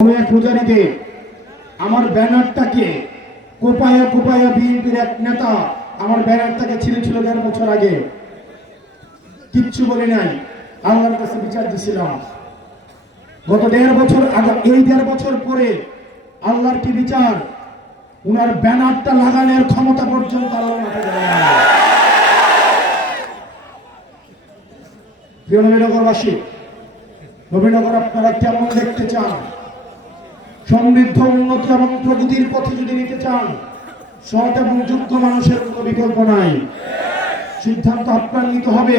পূজারীতে আমার ব্যানারটাকে কোপায়া কোপায়া বিএনপির এক নেতা আমার ব্যানারটাকে ছিঁড়েছিল ১.৫ বছর আগে, কিচ্ছু বলে নাই, আল্লাহর কাছে বিচার দিছিলাম। গত ১.৫ বছর আগে, এই ১.৫ বছর পরে আল্লাহর কি বিচার, উনার ব্যানারটা লাগানোর ক্ষমতা পর্যন্ত আল্লাহ আমাকে দেয় না। প্রিয় নবীনগরবাসী, নবীনগর আপনারা কেমন দেখতে চান? সমৃদ্ধ, উন্নতি এবং প্রগতির পথে যদি নিতে চান, সৎ এবং যোগ্য মানুষের কোনো বিকল্প নাই। সিদ্ধান্ত আপনার নিতে হবে।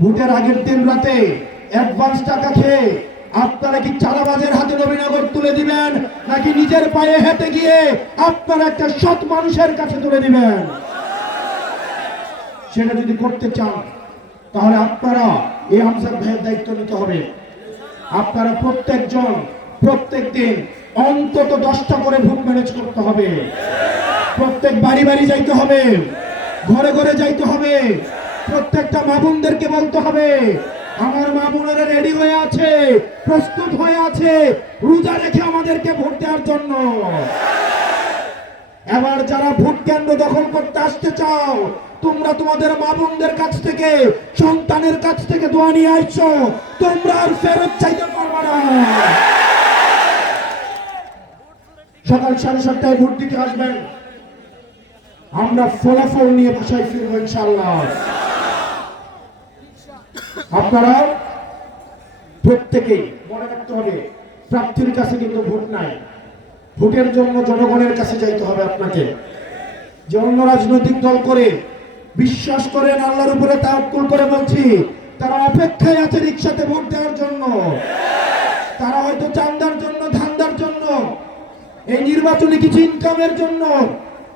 ভোটের আগের দিন রাতে অ্যাডভান্স টাকা খেয়ে আপনারা কি চাঁদাবাজের হাতে নবীনগর তুলে দিবেন, নাকি নিজের পায়ে হেঁটে গিয়ে আপনারা একটা সৎ মানুষের কাছে তুলে দিবেন? সেটা যদি করতে চান, তাহলে আপনারা এই আমজাদ ভাইয়ের দায়িত্ব নিতে হবে। আপনারা প্রত্যেকজন প্রত্যেক দিন অন্তত 10টা করে ভোট ম্যানেজ করতে হবে। প্রত্যেক বাড়ি বাড়ি যাইতে হবে, ঘরে ঘরে যাইতে হবে। প্রত্যেকটা মা বোনদেরকে বলতে হবে, আমার মা বোনেরা রেডি হয়ে আছে, প্রস্তুত হয়ে আছে রোজা রেখে আমাদেরকে ভোট দেওয়ার জন্য। এবার যারা ভোট কেন্দ্র দখল করতে আসতে চাও, তোমরা তোমাদের মা বোনদের কাছ থেকে, সন্তানের কাছ থেকে দোয়া নিয়ে আসছো, তোমরা আর ফেরত চাইতে পারবে না। সকাল 7:30টায় ভোট দিতে আসবেন, আমরা ফলাফল নিয়ে বাসায় ফিরব ইনশাআল্লাহ। আপনারা প্রত্যেকেই মনে রাখতে হবে, প্রার্থীর কাছে কিন্তু ভোট নাই, ভোটের জন্য জনগণের কাছে যাইতে হবে আপনাকে। যে অন্য রাজনৈতিক দল করে বিশ্বাস করেন, আল্লাহর উপরে তাওয়াক্কুল করে বলছি, তারা অপেক্ষায় আছে রিকশাতে ভোট দেওয়ার জন্য। তারা হয়তো চান্দার জন্য, ধান্দার জন্য, এই নির্বাচনে কিছু ইনকামের জন্য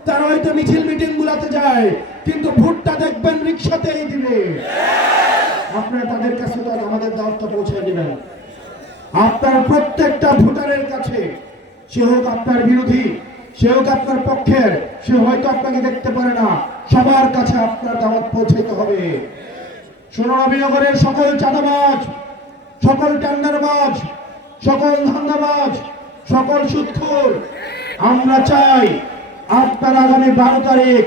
তারা হয়তো মিছিল মিটিং গুলাতে যায়, কিন্তু ভোটটা দেখবেন রিকশাতেই দিবে। আপনারা তাদের কাছে তো আমাদের দাওয়াতটা পৌঁছে দিবেন। আপনার প্রত্যেকটা ভোটারের কাছে, সে হোক আপনার বিরোধী, সে হোক আপনার পক্ষের, সে হয়তো আপনাকে দেখতে পারে না, সবার কাছে আপনার দাওয়াত পৌঁছাইতে হবে। নবীনগরের সকল চাঁদাবাজ, সকল টেন্ডারবাজ, সকল ধান্দাবাজ, সকল সুদখোর, আমরা চাই আপনারা আগামী 12 তারিখ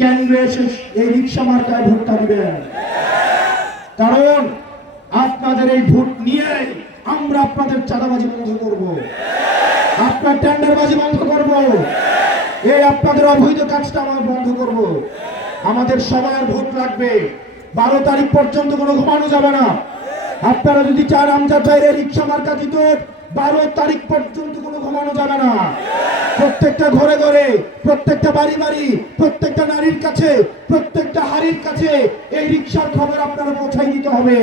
কেন্দ্রে এসে এই রিকশা মার্কায় ভোটটা দিবেন। কারণ আপনাদের এই ভোট নিয়ে আমরা আপনাদের চাঁদাবাজি বন্ধ করব, আপনার টেন্ডারবাজি বন্ধ করব, এই আপনাদের অবৈধ কাজটা আমরা বন্ধ করব। আমাদের সবার ভোট লাগবে। 12 তারিখ পর্যন্ত কোনো ঘুমানো যাবে না। আপনারা যদি চান আমজাদ ভাইয়ের রিকশা মার্কা দিতে, 12 তারিখ পর্যন্ত কোনো ঘুমানো যাবে না। প্রত্যেকটা ঘরে ঘরে, প্রত্যেকটা বাড়ি বাড়ি, প্রত্যেকটা নারীর কাছে, প্রত্যেকটা হাড়ির কাছে এই রিকশার খবর আপনারা পৌঁছাই দিতে হবে।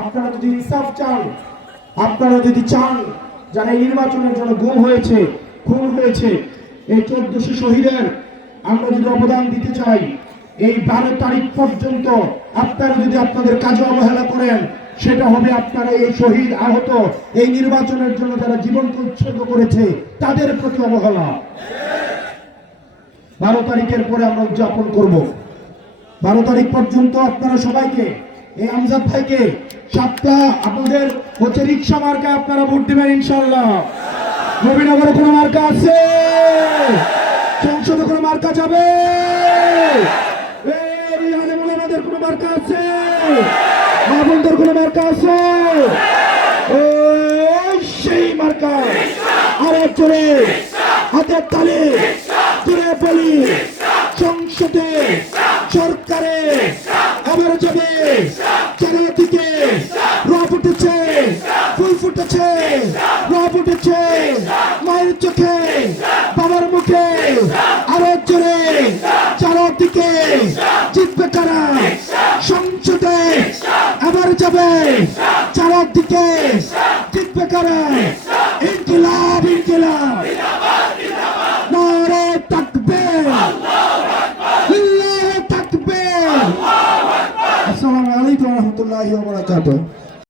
আপনারা যদি ইনসাফ চান, আপনারা যদি চান যারা এই নির্বাচনের জন্য গুম হয়েছে, খুন হয়েছে, এই 1400 শহীদের আমরা যদি অবদান দিতে চাই, এই 12 তারিখ পর্যন্ত আপনারা যদি আপনাদের কাজে অবহেলা করেন, সেটা হবে আপনারা এই শহীদ, আহত, এই নির্বাচনের জন্য যারা জীবনকে উৎসর্গ করেছে তাদের প্রতি অবহেলা। 12 তারিখের পরে আমরা উদযাপন করব। 12 তারিখ পর্যন্ত আপনারা সবাইকে, এই আমজাদ ভাইকে, 7টা আপনাদের হচ্ছে রিকশা মার্কা আপনারা ভোট দিবেন ইনশাআল্লাহ। নবীনগরে কোনো মার্কা আছে? সংসদে কোনো মার্কা যাবে? আমাদের কোনো মার্কা আছে? মা বোনদের কোনো মার্কা আছে? সেই মার্কা আরো জোরে হাতের তালে জোরে বলি, সংসদে সরকারে আবার যাবে। চারিদিকে রব উঠেছে, ফুল ফুটেছে, রব উঠেছে মায়ের চোখে, বাবার মুখে, আরো জোরে চারিদিকে জিতবে কারা? সংসদে আবার যাবে, চারিদিকে জিতবে কারা? ইনকিলাব, ইনকিলাব, নারে তাকবীর, লিল্লাহি তাকবীর। আসসালামু আলাইকুম ওয়া রাহমাতুল্লাহি ওয়া বারাকাতুহু।